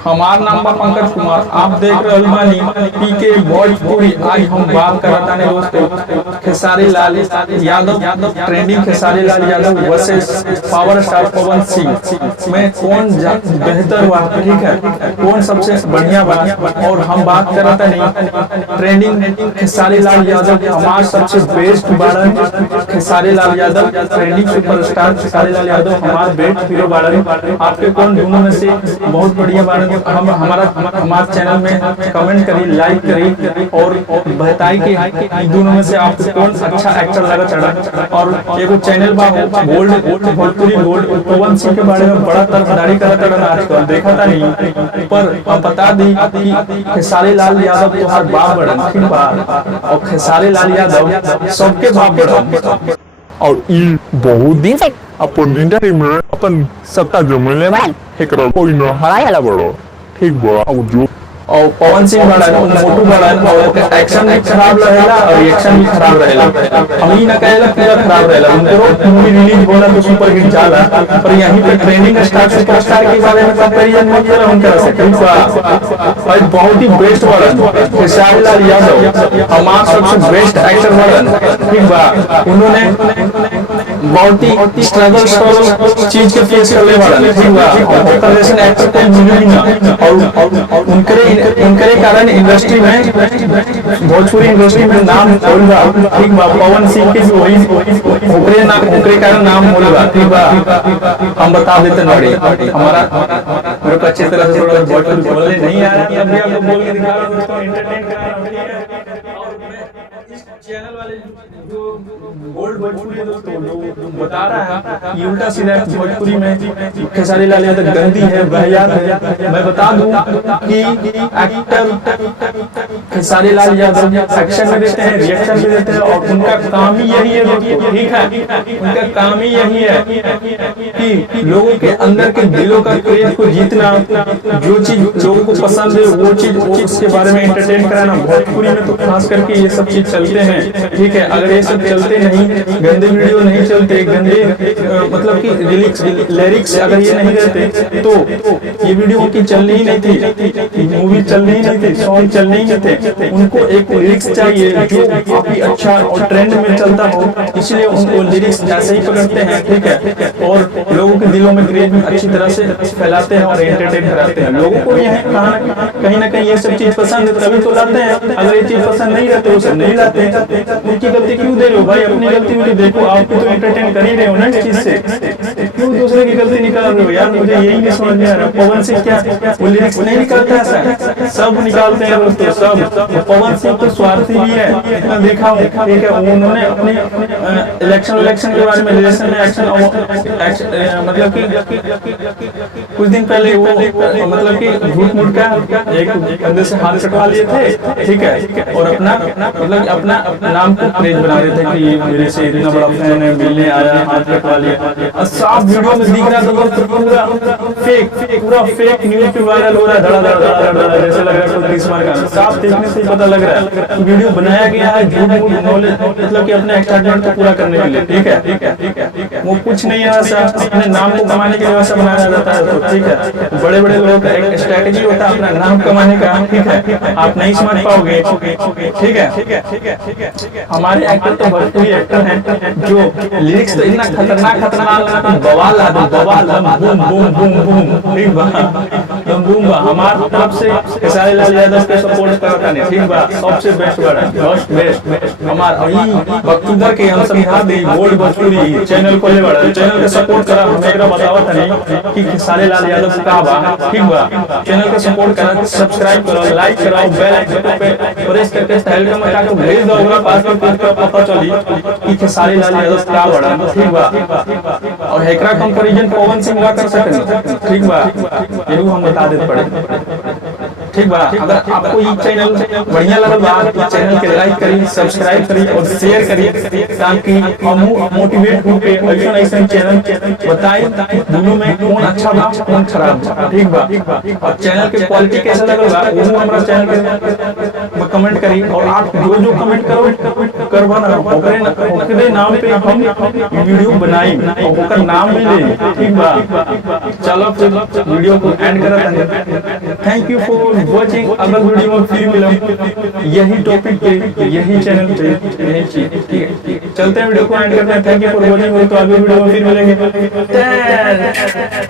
हमार नाम बा पंकज कुमार। आप देख रहे बानी पीके भोजपुरी। आज हम बात करत आने दोस्तों Khesari Lal Yadav, trending Khesari Lal Yadav versus power star Pawan Singh में कौन बेहतर हुआ, ठीक है, कौन सबसे बढ़िया बा। और हम बात करत नहीं ट्रेंडिंग खेसारी लाल यादव हमार सबसे बेस्ट बाड़न। खेसारी लाल यादव ट्रेंडिंग सुपरस्टार खेसारी लाल यादव हमार बेस्ट हीरो बाड़न। आपके कौन दोनों में से बहुत बढ़िया बाड़न हम हमारे चैनल में कमेंट करी, लाइक करी और बताई कि दोनों में से आपको कौन अच्छा एक्टर लगा चढ़ा। और एगो चैनल बा गोल्ड भोजपुरी गोल्ड, पवन सिंह के बारे में बड़ा तरफदारी करता रहा आजकल, देखा था नहीं। पर बता दी कि खेसारी लाल यादव तुम्हार बाप बड़न, ठीक बा, और खेसारी लाल यादव सबके बाप बड़न। और ई बहुत दिन से अपन इंटरव्यू में अपन सत्ता जमले बा एकरा कोई न हराया बड़ो, ठीक बा। और जो और पवन सिंह बड़ा मोटू बड़ा और एक्शन भी खराब रहेला और रिएक्शन भी खराब रहेला। हम ही ना कहेला पूरा खराब रहेला, उनको मूवी रिलीज होला तो सुपर हिट जाला। पर यहीं पे ट्रेंडिंग स्टार सुपरस्टार के बारे में कंपैरिजन मत करो उनका से, ठीक बा। भाई बहुत ही बेस्ट बड़ा खेसारी लाल यादव हमार सबसे बेस्ट एक्टर बड़ा, ठीक बा। उन्होंने बहुत ही स्ट्रगल चीज के फेस करने वाला, ठीक बा। और जैसे एक्टर को मिली ना और उनके कारण इंडस्ट्री में भोजपुरी इंडस्ट्री में नाम होल बा, ठीक बा। पवन सिंह के वही ओकरे कारण नाम होल बा, ठीक बा। हम बता देते नड़ी हमारा मेरे को अच्छी तरह से थोड़ा भोजपुरी बोलने नहीं आ रहा है, अभी आपको बोल के दिखा रहा हूं दोस्तों, एंटरटेन कर रहा हूं, ठीक है। और मैं इस चैनल वाले जो गोल्ड भोजपुरी दोस्तों जो बता रहा है ये उल्टा सीधा भोजपुरी में खेसारी लाल यादव गंदी है, वाहियात है। मैं बता दूं कि एक्टर खेसारी लाल यादव एक्शन भी देते हैं, रिएक्शन भी देते हैं और उनका काम ही यही है दोस्तों, ठीक है। उनका काम ही यही है कि लोगों के अंदर के दिलों का क्रेज को जीतना, जो चीज लोगों को पसंद है वो चीज उसके बारे में एंटरटेन कराना। भोजपुरी में तो खास करके ये सब चीज चलते हैं, ठीक है। अगर ये सब चलते नहीं, गंदे वीडियो नहीं चलते, गंदे मतलब कि लिरिक्स अगर ये नहीं रहते तो ये वीडियो की चलनी ही नहीं थी, मूवी चलनी ही नहीं थी, सॉन्ग चलने ही नहीं थे। उनको एक लिरिक्स चाहिए जो काफी अच्छा और ट्रेंड में चलता हो, इसलिए उनको लिरिक्स ऐसे ही पकड़ते हैं, ठीक है। और लोगों के दिलों में क्रेज अच्छी तरह से फैलाते हैं और एंटरटेन कराते हैं। लोगों को यह कहीं ना कहीं ये सब चीज पसंद है तभी तो लाते हैं। अगर ये चीज पसंद नहीं रहते उसे नहीं लाते हैं। उनकी गलती क्यों दे रहे हो भाई, अपनी गलती भी देखो, आप भी तो एंटरटेन कर ही रहे हो ना इस चीज से, क्यों दूसरे की गलती निकाल रहे हो यार। मुझे यही नहीं समझ में आ रहा पवन सिंह क्या वो लिरिक्स नहीं निकालता है, सब निकालते हैं दोस्तों सब। पवन सिंह तो स्वार्थी भी है, इतना देखा, ठीक है। उन्होंने अपने इलेक्शन के बारे में रिलेशन में एक्शन मतलब कि कुछ दिन पहले वो मतलब कि झूठ मूठ का एक बंदे से हाथ कटवा लिए थे, ठीक है। और अपना मतलब अपना नाम को क्रेज बना रहे थे कि मेरे से इतना बड़ा फैन है, मिलने आया, हाथ कटवा लिया। साफ वीडियो में दिख रहा था पूरा फेक न्यूज पे वायरल हो रहा है, धड़ा धड़ा धड़ा जैसे लग रहा है कोई मार का। साफ देखने से पता लग रहा है वीडियो बनाया गया है झूठ मूठ नॉलेज मतलब कि अपने एक्साइटमेंट को पूरा करने के लिए, ठीक है। वो कुछ नहीं है ऐसा, अपने नाम को कमाने के लिए वैसा बनाया जाता है, तो ठीक है। बड़े बड़े लोगों का एक स्ट्रेटेजी होता है अपना नाम कमाने का, ठीक है। आप नहीं समझ पाओगे, ठीक है। हमारे एक्टर तो भोजपुरी एक्टर हैं जो लिरिक्स तो इतना खतरनाक बवाल बूम बूम बूम बूम, ठीक बा, बूम बा। हमारे तरफ से खेसारी लाल यादव के सपोर्ट करता नहीं, ठीक बा। सबसे बेस्ट बड़ा बेस्ट हमारा बक्तूबर के हम समझा दी गोल्ड भोजपुरी चैनल को ले बड़ा चैनल के सपोर्ट करा। हमें एकरा बतावत नहीं कि खेसारी लाल यादव का बा, ठीक बा। चैनल के सपोर्ट करा, सब्सक्राइब करो, लाइक करो, बेल आइकन पे प्रेस करके स्टाइल का मचा के भेज दो, ओकरा पास में पता चली कि खेसारी लाल यादव का बड़ा, ठीक बा। और एकरा कंपैरिजन पवन सिंह कर सकते, ठीक बा। यही हम बता देते पड़े। ठीक बा। अगर आपको ये चैनल बढ़िया लगल बा तो चैनल के लाइक करी, सब्सक्राइब करी और शेयर करी, ताकि हम मोटिवेट हो के ऐसा ऐसा चैनल बताई दोनों में कौन अच्छा बा कौन खराब बा, ठीक बा। और चैनल के क्वालिटी कैसा लगल बा वो हमारा चैनल के कमेंट करी। और आप जो जो कमेंट करो करवा ना ओकरे नाम पे हम वीडियो बनाई और ओकर नाम भी ले, ठीक बा। चलो फिर वीडियो को एंड करत हैं। Thank you for watching. अगले वीडियो में फिर मिलम यही टॉपिक पे, यही चैनल पे, यही चीज, ठीक है। चलते हैं वीडियो को एंड करते हैं। Thank you for watching. तो अगले वीडियो में फिर मिलेंगे।